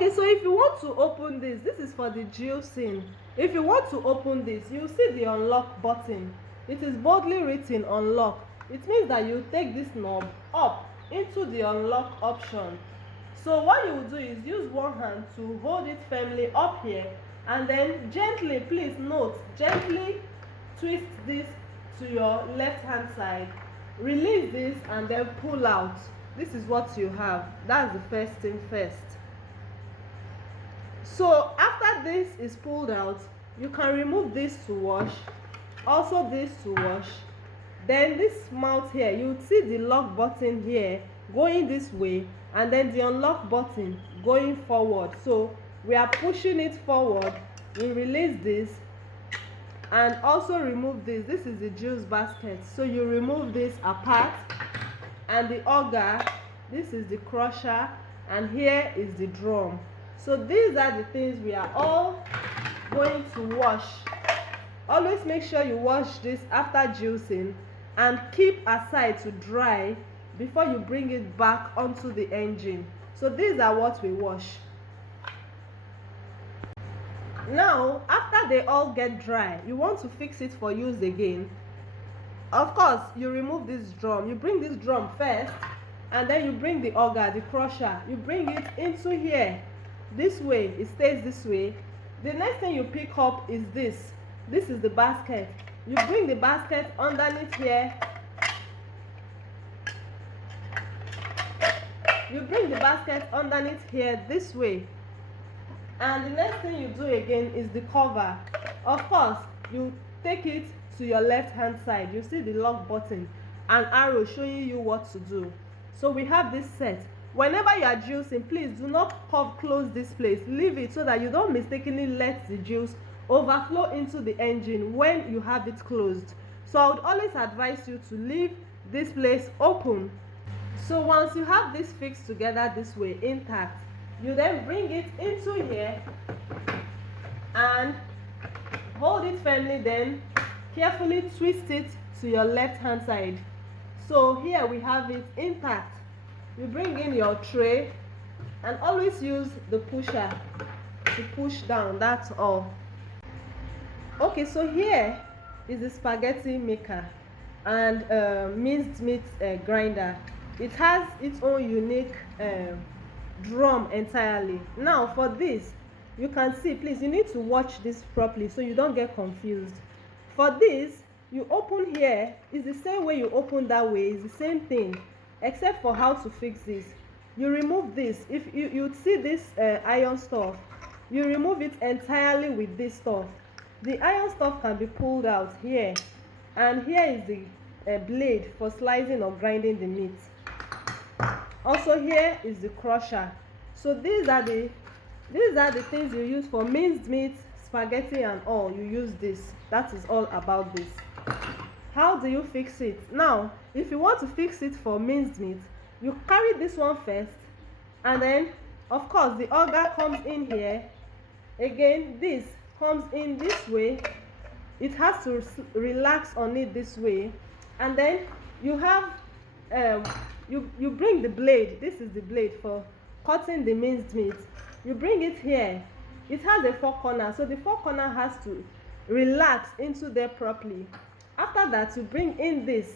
Okay, so if you want to open this is for the juicing. If you want to open this, you see the unlock button. It is boldly written unlock. It means that you take this knob up into the unlock option. So what you will do is use one hand to hold it firmly up here, and then gently, please note, gently twist this to your left hand side. Release this and then pull out. This is what you have. That's the first thing first. So after this is pulled out, you can remove this to wash, also this to wash. Then this mount here, you see the lock button here going this way, and then the unlock button going forward. So we are pushing it forward. We release this and also remove this. This is the juice basket, so you remove this apart. And the auger, this is the crusher, and here is the drum. So these are the things we are all going to wash. Always make sure you wash this after juicing and keep aside to dry before you bring it back onto the engine. So these are what we wash. Now after they all get dry, you want to fix it for use again. Of course, you remove this drum. You bring this drum first, and then you bring the auger, the crusher, you bring it into here. This way, it stays this way. The next thing you pick up is this. This is the basket. You bring the basket underneath here. You bring the basket underneath here this way. And the next thing you do again is the cover. Of course, you take it to your left hand side. You see the lock button, an arrow showing you what to do. So we have this set. Whenever you are juicing, please do not close this place. Leave it so that you don't mistakenly let the juice overflow into the engine when you have it closed. So I would always advise you to leave this place open. So once you have this fixed together this way, intact, you then bring it into here and hold it firmly, then carefully twist it to your left hand side. So here we have it intact. You bring in your tray and always use the pusher to push down. That's all. Okay, so here is the spaghetti maker and minced meat grinder. It has its own unique drum entirely. Now for this, you can see, please, you need to watch this properly so you don't get confused. For this, you open here, is the same way you open that way, is the same thing, except for how to fix this. You remove this. If you see this iron stuff, you remove it entirely with this stuff. The iron stuff can be pulled out here, and here is the blade for slicing or grinding the meat. Also here is the crusher. So these are the things you use for minced meat, spaghetti and all. You use this. That is all about this. How do you fix it? Now if you want to fix it for minced meat, you carry this one first, and then of course the auger comes in here. Again, this comes in this way. It has to relax on it this way, and then you have you bring the blade. This is the blade for cutting the minced meat. You bring it here. It has a four corner, so the four corner has to relax into there properly. After that, you bring in this.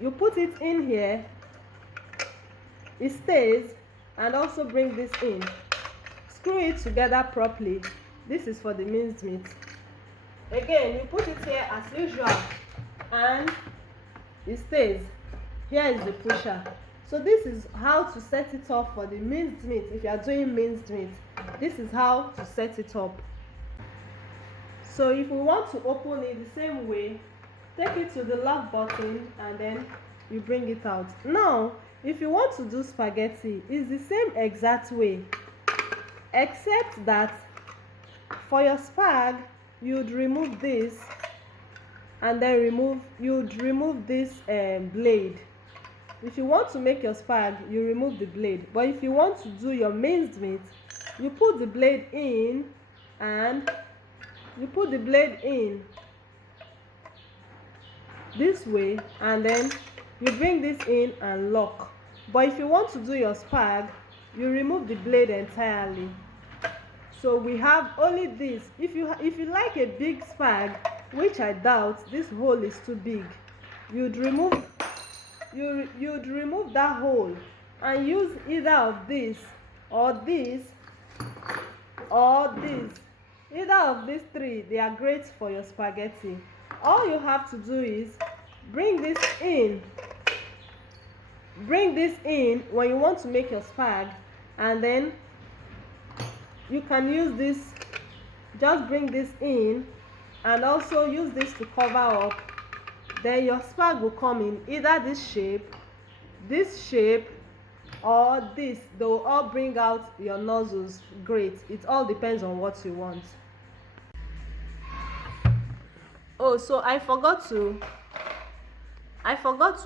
You put it in here. It stays, and also bring this in. Screw it together properly. This is for the minced meat. Again, you put it here as usual, and it stays. Here is the pusher. So this is how to set it up for the minced meat. If you are doing minced meat, this is how to set it up. So if we want to open it the same way, take it to the lock button and then you bring it out. Now if you want to do spaghetti, it's the same exact way, except that for your spag, you'd remove this, and then you'd remove this blade. If you want to make your spag, you remove the blade. But if you want to do your minced meat, you put the blade in, and you put the blade in this way, and then you bring this in and lock. But if you want to do your spag, you remove the blade entirely. So we have only this. If you like a big spag, which I doubt, this hole is too big, you'd remove that hole and use either of this or this or this. Either of these three, they are great for your spaghetti. All you have to do is bring this in when you want to make your spag, and then you can use this. Just bring this in and also use this to cover up. Then your spag will come in either this shape, or this. They will all bring out your nozzles great. It all depends on what you want. Oh, so I forgot to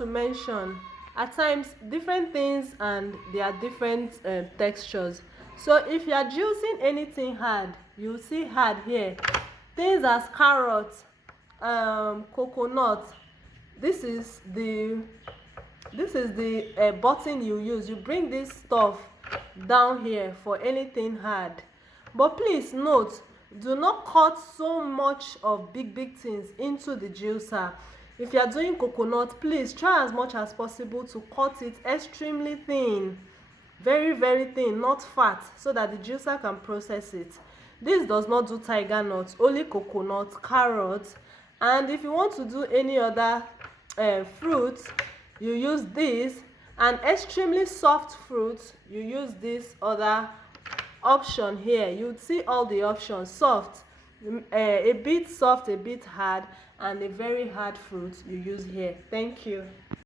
mention, at times different things and there are different textures. So if you are juicing anything hard, you see hard here. Things as carrots, coconut. This is the button you use. You bring this stuff down here for anything hard. But please note, do not cut so much of big things into the juicer. If you are doing coconut, please try as much as possible to cut it extremely thin, very thin, not fat, so that the juicer can process it. This does not do tiger nuts, only coconut, carrots. And if you want to do any other fruits, you use this. And extremely soft fruits, you use this other option here. You see all the options: soft, a bit soft, a bit hard, and a very hard fruit you use here. Thank you.